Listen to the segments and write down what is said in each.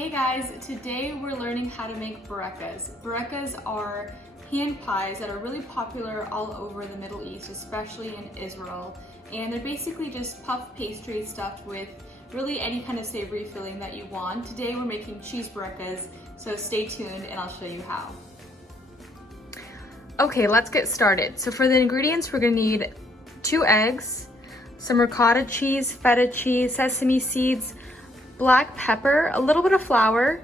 Hey guys, today we're learning how to make burekas. Burekas are hand pies that are really popular all over the Middle East, especially in Israel. And they're basically just puff pastry stuffed with really any kind of savory filling that you want. Today we're making cheese burekas, so stay tuned and I'll show you how. Okay, let's get started. So for the ingredients, we're gonna need 2 eggs, some ricotta cheese, feta cheese, sesame seeds, black pepper, a little bit of flour,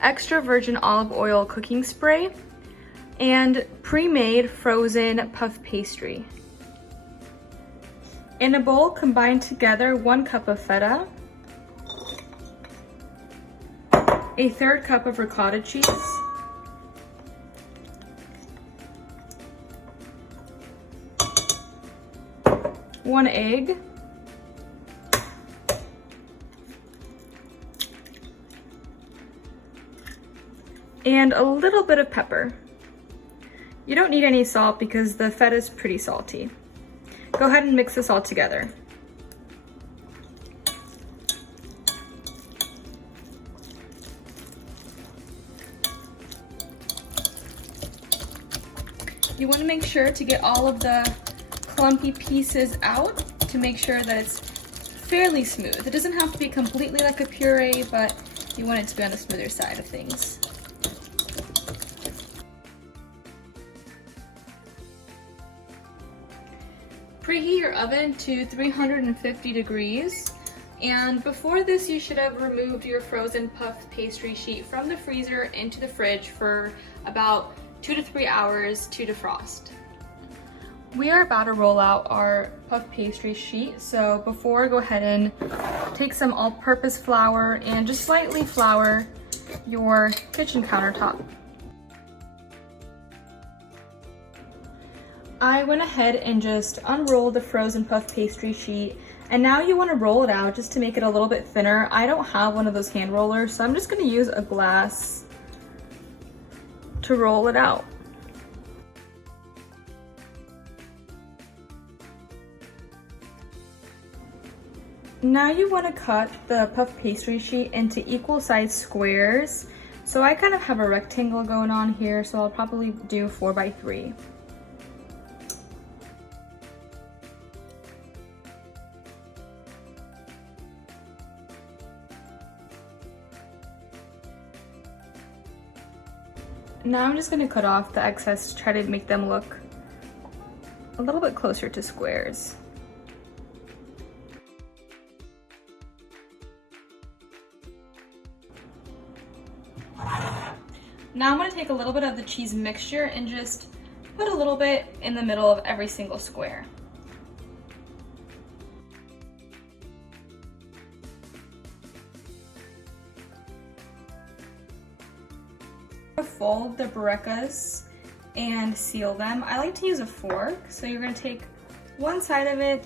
extra virgin olive oil cooking spray, and pre-made frozen puff pastry. In a bowl, combine together 1 cup of feta, a 1/3 cup of ricotta cheese, 1 egg, and a little bit of pepper. You don't need any salt because the feta is pretty salty. Go ahead and mix this all together. You want to make sure to get all of the clumpy pieces out to make sure that it's fairly smooth. It doesn't have to be completely like a puree, but you want it to be on the smoother side of things. Preheat your oven to 350 degrees. And before this, you should have removed your frozen puff pastry sheet from the freezer into the fridge for about 2 to 3 hours to defrost. We are about to roll out our puff pastry sheet. So before, go ahead and take some all-purpose flour and just slightly flour your kitchen countertop. I went ahead and just unrolled the frozen puff pastry sheet, and now you want to roll it out just to make it a little bit thinner. I don't have one of those hand rollers, so I'm just going to use a glass to roll it out. Now you want to cut the puff pastry sheet into equal size squares. So I kind of have a rectangle going on here, so I'll probably do 4 by 3. Now I'm just going to cut off the excess to try to make them look a little bit closer to squares. Now I'm going to take a little bit of the cheese mixture and just put a little bit in the middle of every single square. Fold the burekas and seal them. I like to use a fork, so you're going to take one side of it,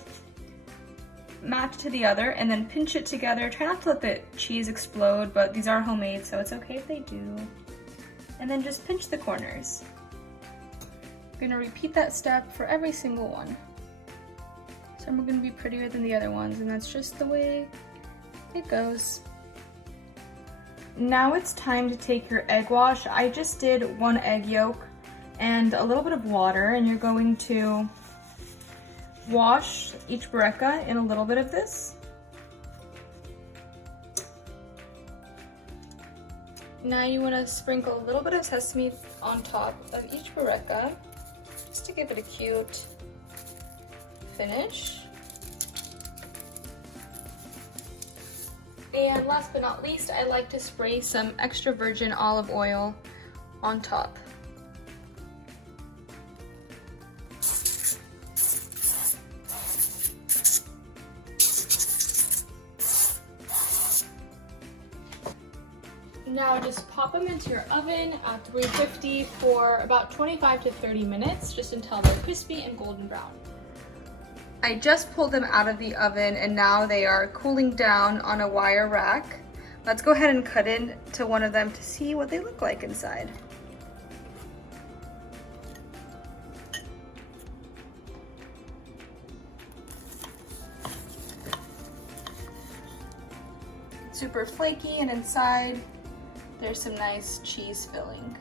match to the other, and then pinch it together. Try not to let the cheese explode, but these are homemade, so it's okay if they do. And then just pinch the corners. I'm going to repeat that step for every single one. Some are going to be prettier than the other ones, and that's just the way it goes. Now it's time to take your egg wash. I just did 1 egg yolk and a little bit of water, and you're going to wash each bureka in a little bit of this. Now you want to sprinkle a little bit of sesame on top of each bureka just to give it a cute finish. And last but not least, I like to spray some extra virgin olive oil on top. Now just pop them into your oven at 350 for about 25 to 30 minutes, just until they're crispy and golden brown. I just pulled them out of the oven and now they are cooling down on a wire rack. Let's go ahead and cut into one of them to see what they look like inside. super flaky, and inside there's some nice cheese filling.